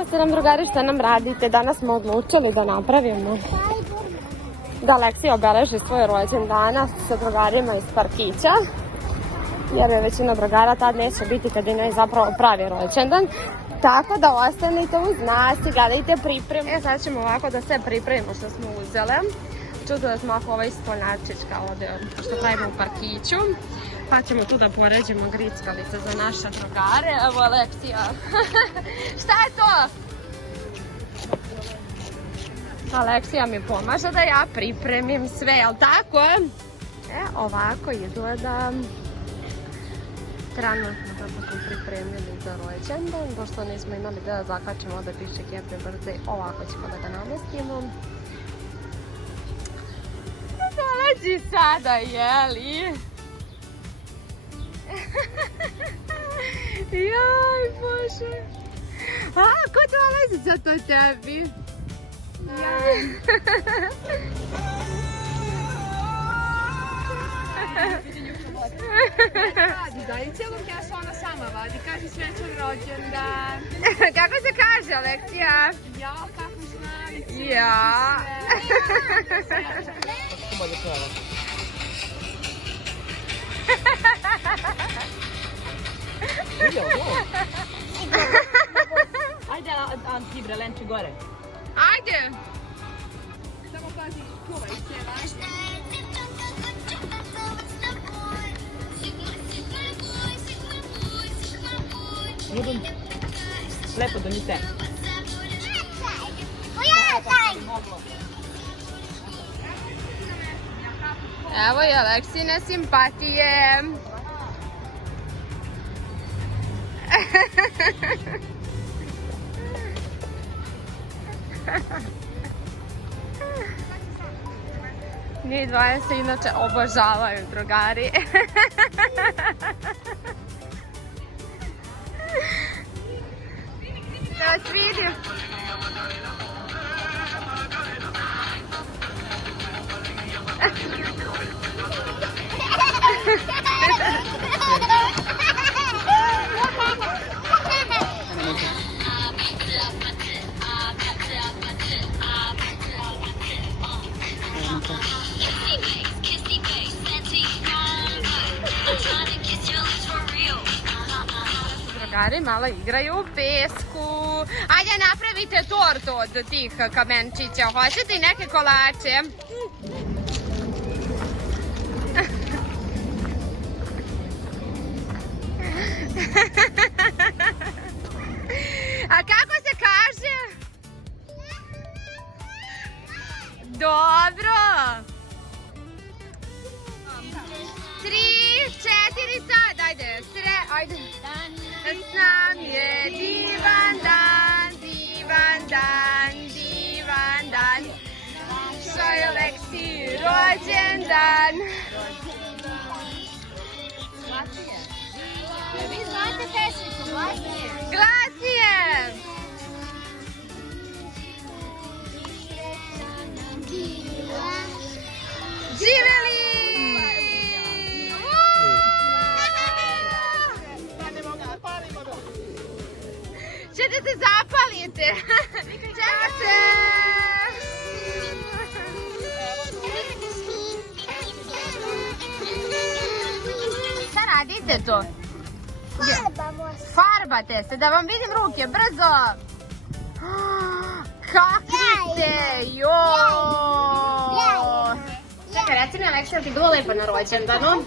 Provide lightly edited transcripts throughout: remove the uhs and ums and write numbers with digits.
Kako ste nam, drugari, šta nam radite? Danas smo odlučili da napravimo da Aleksija obeleži svoj rođendan sa drugarima iz parkića, jer većina drugara tad neće biti kad je zapravo pravi rođendan. Tako da ostanite uz nas i gledajte pripremu. Sad ćemo ovako da sve pripremimo što smo uzele. Čudo smo ako ovaj stolnačić kao što pravimo u parkiću. Pa ćemo tu da poređimo grickalice za naše drugare. Evo Aleksija. Šta je to? Aleksija mi pomaže da ja pripremim sve, jel tako? Ovako izgleda. Trenutno kako smo pripremili za rođendan, pošto nismo imali da zakačemo da piše happy birthday, ovako ćemo da ga namestimo. Dolazi sada, jeli? Jaj, Bože! Ko dolazi za to tebi? Daj cijelu kesu, ona sama vadi, kaže srećan rođendan. Kako se kaže, Aleksija? Ja, kako znam. Ja. Ajde, Antibre, lenči gore. Ajde. Samo pazi, čuvaj se, važno. Ljubim, lepo donite. Evo je Aleksine simpatije. Njih dvaje se inače obožavaju, drugari. Da vas vidim. Drugari malo igraju u pesku. Ajde, napravite tortu od tih kamenčića. Hoćete i neke kolače? A kako se kaže? Dobro. 3, 4 sad, ajde. Ajde. S nam je divan dan, divan dan, divan dan. Što je Aleksiji rođendan. Vi znate pesmicu, glasnije. Glasnije! Živeli! Ćete se zapalite! Čekajte! Šta radite to? Farbate se, da vam vidim ruke, brzo! Kakvi ste, joj! Čekaj, reci mi, Aleksija, ti bilo lepo na rođendanu?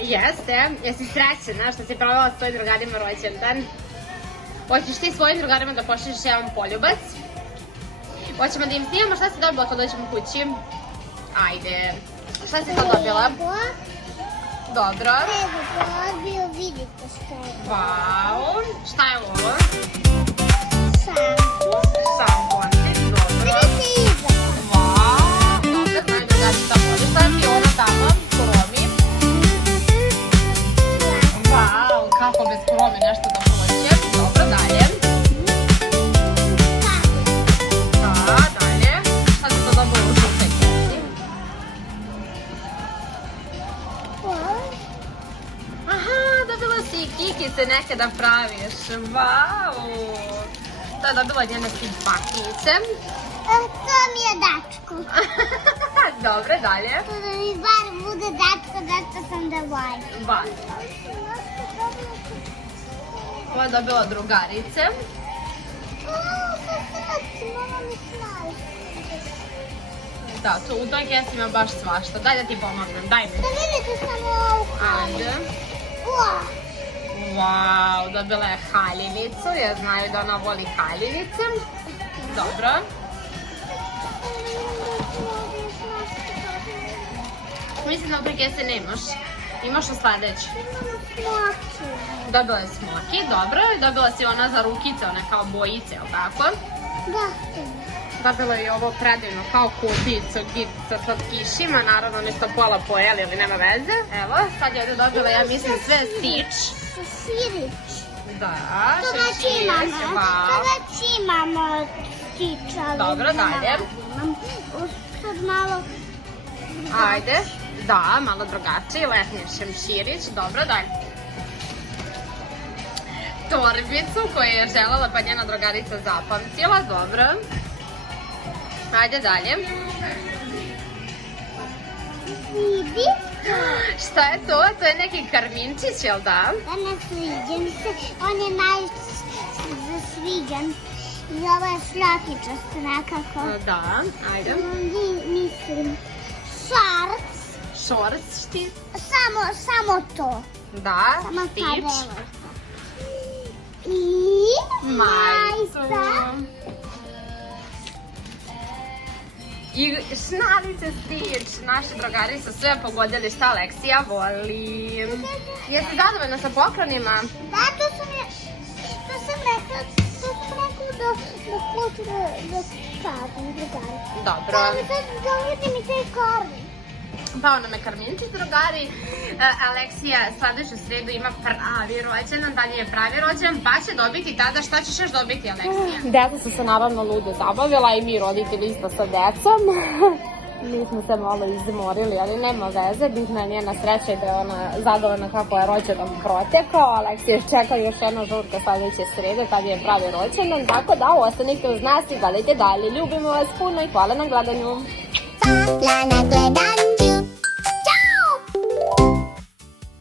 Jeste, jesi srećena što si provela s tvojim drugarima rođendan? Hoćeš ti svojim drugarima da pošliš jedan poljubac? Hoćemo da im snimamo šta si dobila kad dođemo kući? Ajde, šta si to dobila? Dobro. Evo, vidite šta je. Wow, šta je ovo? Šampon. Šampončić, dobro. Vidite iza. Wow, dobro, znaju drugari šta voli. Šta ti ono tamo, kromi? Wow, kako bez kromi nešto da prođe. Dobro, dalje. Da, dalje. Šta si to dobila u žutoj kesi? Aha, dobila si ti kikice nekada praviš. Vau! To je dobila od njene simpatice. To mi je dačko. Dobre, dalje. To da mi bar bude dačko, dačko sam da volim. Bar. Ovo je dobila drugarice. Mama mi smali. Da, u toj kesi ima baš svašta. Daj da ti pomognem, daj mi. Da vidite samo ovu Ajde. Wow. Wow, dobila je haljinicu, jer znaju da ona voli haljinice. Dobro. Mislim da u toj kesi nemaš. Imaš u sledeći. Dobila je smoki, dobro. Dobila si ona za rukice, one kao bojice, ili tako? Da. Dobila je ovo predivno kao kuticu sa slatkišima, naravno mi ste pola pojeli, ali nema veze. Evo, sad je ovdje dobila, ja mislim, sve Stitch. Šeširić. Da, To već šeširić, imamo. wow. To već imamo Stitch, ali Dobro, dalje. imam sad malo... Ajde, da, malo drugačiji, letnji šemširić, dobro, dalje. Torbicu koju je želela pa njena drugarica zapamtila, dobro. Ajde dalje. Vidi? Šta je to? To je neki karminčić, jel da? Da ne sviđam se. On je najsviđan. I ovo je šljakičast nekako. Da, ajde. Mislim. Šarc. Šorc štit. Samo to. Da, Samo ta Stitch. devojka. I Majicu. majica. I šnalice Stitch. Naši drugari su sve pogodili šta Aleksija voli. Jesi zadovoljna sa poklonima? Da, to sam rekla da hoću da kažem drugari. Dobro. Dovedi mi taj korni. Pa ona me karminčić, drugari. Aleksija sledeću sredu ima pravi rođendan, dalje je pravi rođendan, pa će dobiti tada, šta ćeš još dobiti, Aleksija? Deca su se naravno ludo zabavila i mi roditelji isto sa decom. Mi smo se malo izmorili, ali nema veze, bitna je njena sreća i da je ona zadovoljna kako je rođendan protekao. Aleksija čeka još jedna žurka sledeće srede, tad je pravi rođendan, tako da ostanite uz nas i gledajte dalje. Ljubimo vas puno i hvala na gledanju. Hvala na gledanju.